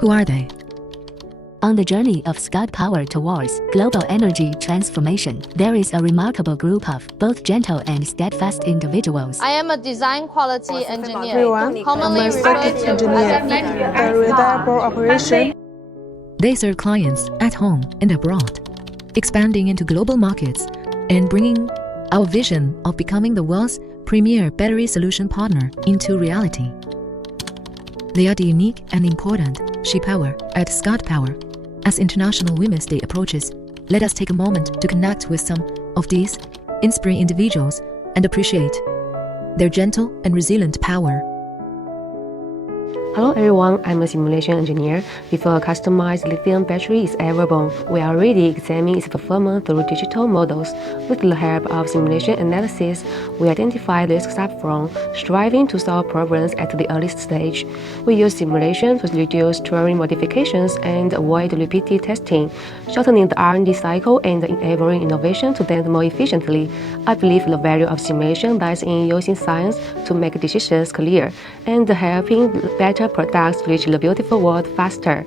Who are they? On the journey of SCUD Power towards global energy transformation, there is a remarkable group of both gentle and steadfast individuals. I am a design quality engineer, everyone. commonly I'm a referred circuit to engineer, the reliable operation. They serve clients at home and abroad, expanding into global markets and bringing our vision of becoming the world's premier battery solution partner into reality. They are the unique and important SCUD Power at SCUD Power. As International Women's Day approaches, let us take a moment to connect with some of these inspiring individuals and appreciate their gentle and resilient power. Hello everyone, I'm a simulation engineer. Before a customized lithium battery is ever born, we already examine its performance through digital models. With the help of simulation analysis, we identify risks upfront, striving to solve problems at the earliest stage. We use simulation to reduce Turing modifications and avoid repeated testing, shortening the R&D cycle and enabling innovation to dance more efficiently. I believe the value of simulation lies in using science to make decisions clear and helping better products reach the beautiful world faster.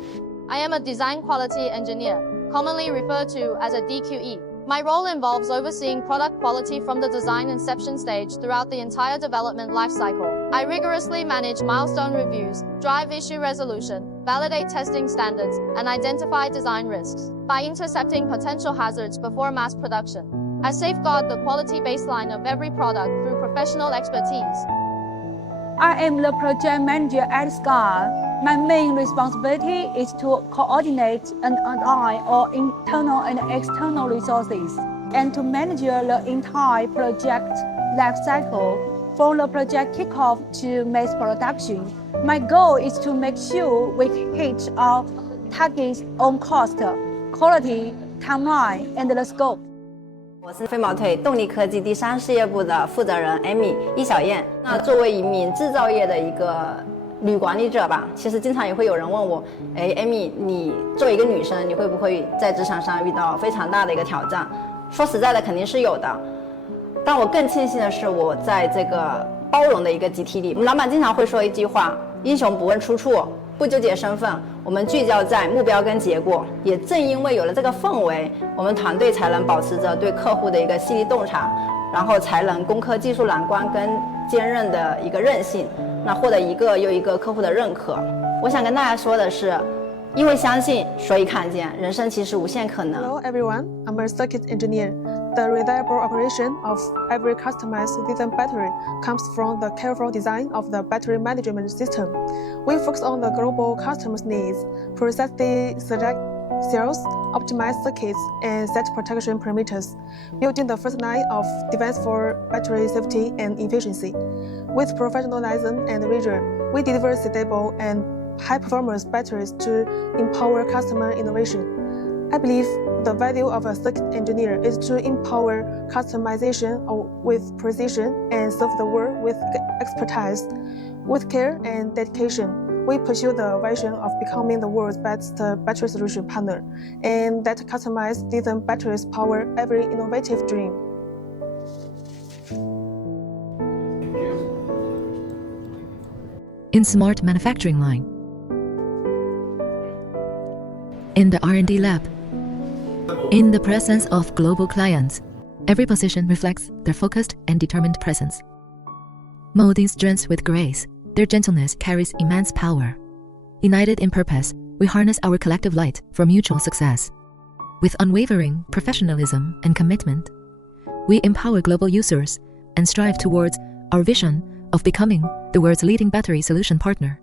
I am a design quality engineer, commonly referred to as a DQE. My role involves overseeing product quality from the design inception stage throughout the entire development lifecycle. I rigorously manage milestone reviews, drive issue resolution, validate testing standards, and identify design risks by intercepting potential hazards before mass production. I safeguard the quality baseline of every product through professional expertise. I am the project manager at SCUD. My main responsibility is to coordinate and align all internal and external resources and to manage the entire project life cycle from the project kickoff to mass production. My goal is to make sure we hit our targets on cost, quality, timeline, and the scope. 我是飞毛腿动力科技第3事业部的负责人 Amy 易小燕。那作为一名制造业的一个女管理者吧，其实经常也会有人问我，Amy， 你作为一个女生，你会不会在职场上遇到非常大的一个挑战？说实在的，肯定是有的。但我更庆幸的是，我在这个包容的一个集体里，我们老板经常会说一句话：英雄不问出处，不纠结身份，我们聚焦在目标跟结果。也正因为有了这个氛围，我们团队才能保持着对客户的一个细腻洞察，然后才能攻克技术难关跟坚韧的一个韧性，那获得一个又一个客户的认可。我想跟大家说的是，因为相信，所以看见，人生其实无限可能。 Hello everyone, I'm a circuit engineer. The reliable operation of every customized lithium battery comes from the careful design of the battery management system. We focus on the global customers' needs, precisely select cells, optimize circuits, and set protection parameters, building the first line of defense for battery safety and efficiency. With professionalism and rigor, we deliver stable and high-performance batteries to empower customer innovation. I believe the value of a circuit engineer is to empower customization with precision and serve the world with expertise. With care and dedication, we pursue the vision of becoming the world's best battery solution partner, and that customized lithium batteries power every innovative dream. In smart manufacturing line, in the R&D lab, in the presence of global clients, every position reflects their focused and determined presence. Molding strengths with grace, their gentleness carries immense power. United in purpose, we harness our collective light for mutual success. With unwavering professionalism and commitment, we empower global users and strive towards our vision of becoming the world's leading battery solution partner.